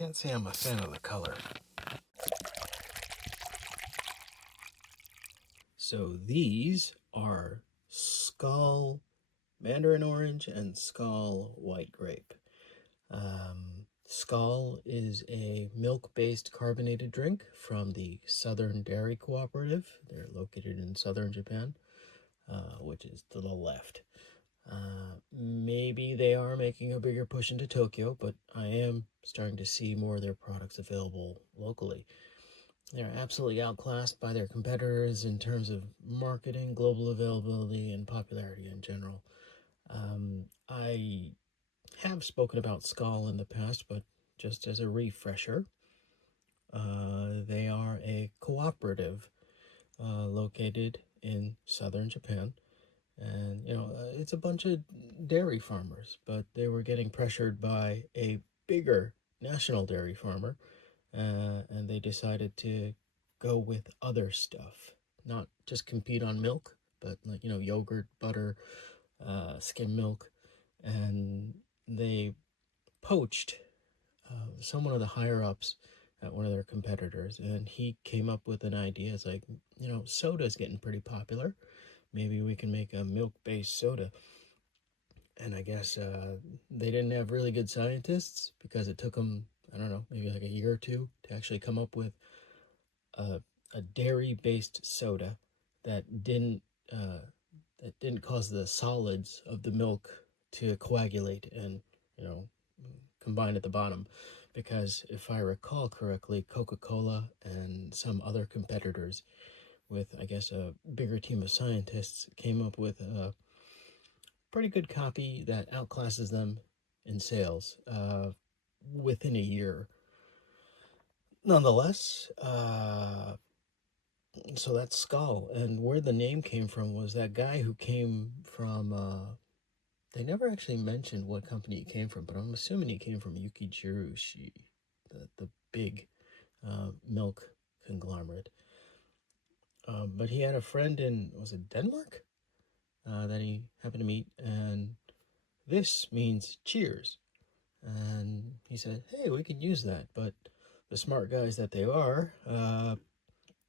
can't say I'm a fan of the color. So these are Skal Mandarin Orange and Skal White Grape. Skal is a milk-based carbonated drink from the Southern Dairy Cooperative. They're located in southern Japan, which is to the left. Maybe they are making a bigger push into Tokyo, but I am starting to see more of their products available locally. They're absolutely outclassed by their competitors in terms of marketing, global availability, and popularity in general. I have spoken about Skal in the past, but just as a refresher, they are a cooperative located in southern Japan. And, it's a bunch of dairy farmers, but they were getting pressured by a bigger national dairy farmer, and they decided to go with other stuff, not just compete on milk, but like, yogurt, butter, skim milk, and they poached someone of the higher ups at one of their competitors, and he came up with an idea. It's like, soda's getting pretty popular. Maybe we can make a milk-based soda. And I guess they didn't have really good scientists because it took them, I don't know, maybe like a year or two to actually come up with a dairy-based soda that didn't cause the solids of the milk to coagulate and, combine at the bottom. Because if I recall correctly, Coca-Cola and some other competitors with, I guess, a bigger team of scientists came up with a pretty good copy that outclasses them in sales within a year. Nonetheless, so that's Skal. And where the name came from was that guy who came from, they never actually mentioned what company he came from, but I'm assuming he came from Yukijirushi, the big milk conglomerate. But he had a friend in, was it Denmark? That he happened to meet, and this means cheers. And he said, hey, we can use that. But the smart guys that they are,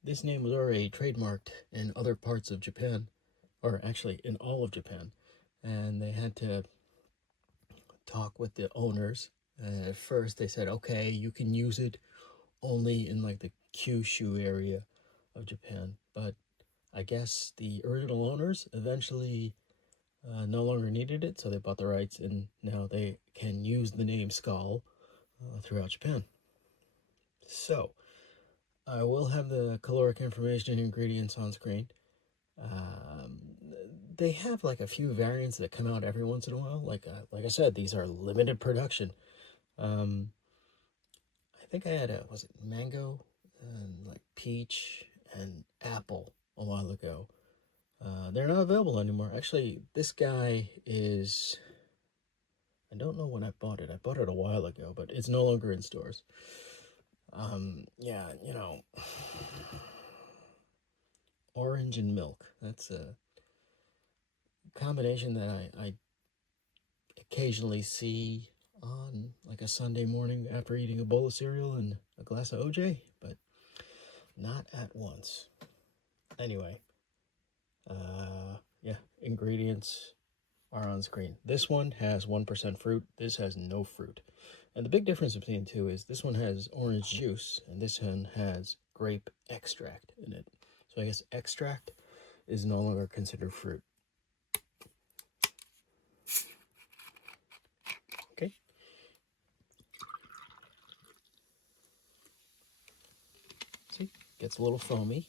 this name was already trademarked in other parts of Japan, or actually in all of Japan. And they had to talk with the owners. And at first they said, okay, you can use it only in like the Kyushu area of Japan. But I guess the original owners eventually no longer needed it, so they bought the rights, and now they can use the name Skal throughout Japan. So, I will have the caloric information and ingredients on screen. They have like a few variants that come out every once in a while. Like I said, these are limited production. I think I had was it mango and like peach and apple a while ago. They're not available anymore. Actually, this guy is, I don't know when I bought it. I bought it a while ago, but it's no longer in stores. Yeah, orange and milk. That's a combination that I occasionally see on like a Sunday morning after eating a bowl of cereal and a glass of OJ, but not at once. Anyway, yeah, ingredients are on screen. This one has 1% fruit. This has no fruit. And the big difference between the two is this one has orange juice and this one has grape extract in it. So I guess extract is no longer considered fruit. Okay. See, gets a little foamy.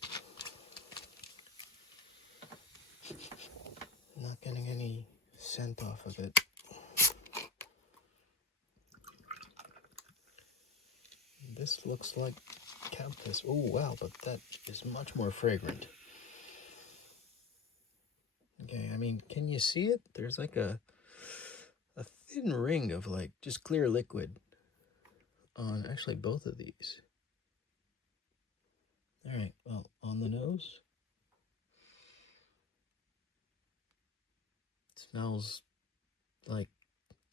Not getting any scent off of it. This looks like calpis. Oh, wow, but that is much more fragrant. Okay, I mean, can you see it? There's like a thin ring of like just clear liquid on actually both of these. All right, well, on the nose. It smells like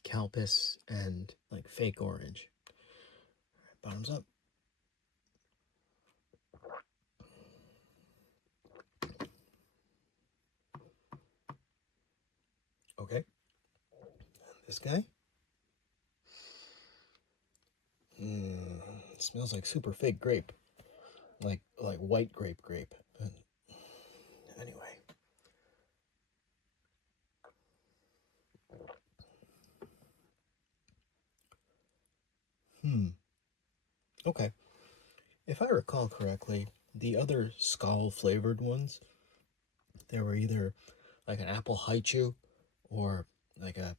calpis and like fake orange. Bottoms up. Okay. This guy. It smells like super fake grape. Like white grape. But anyway. Okay. If I recall correctly, the other Skal flavored ones, they were either like an apple haichu or like a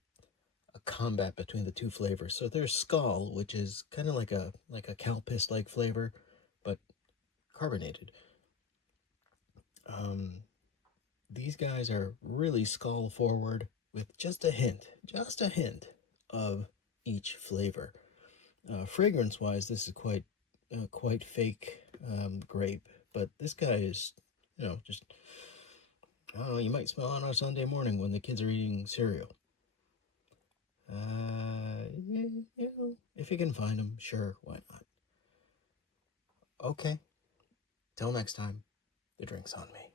combat between the two flavors. So there's Skal, which is kind of like a calpis like flavor, but carbonated. These guys are really Skal forward with just a hint of each flavor. Fragrance wise, this is quite fake grape, but this guy is, just, I don't know, you might smell it on a Sunday morning when the kids are eating cereal. If you can find them, sure, why not? Okay, till next time, the drink's on me.